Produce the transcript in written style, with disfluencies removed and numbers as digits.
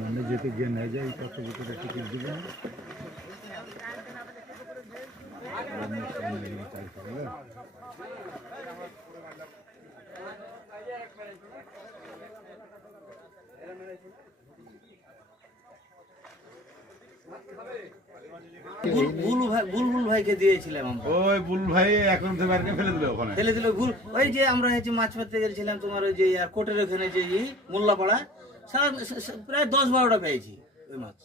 মানে যেতে গিয়ে না যায় কত ভিতরে টিকিট দেবেন বুলবুল ভাইকে দিয়েছিলাম আমরা। ওই বুল ভাই এখন থেকে আর ফেলে দিল ওখানে। ফেলে দিল ভুল। ওই যে আমরা হচ্ছে মাছ মারতে গেছিলাম তোমার ওই যে কোটের ওখানে যে মোল্লাপাড়া, সারা প্রায় 10-12টা পেয়েছি ওই মাছ।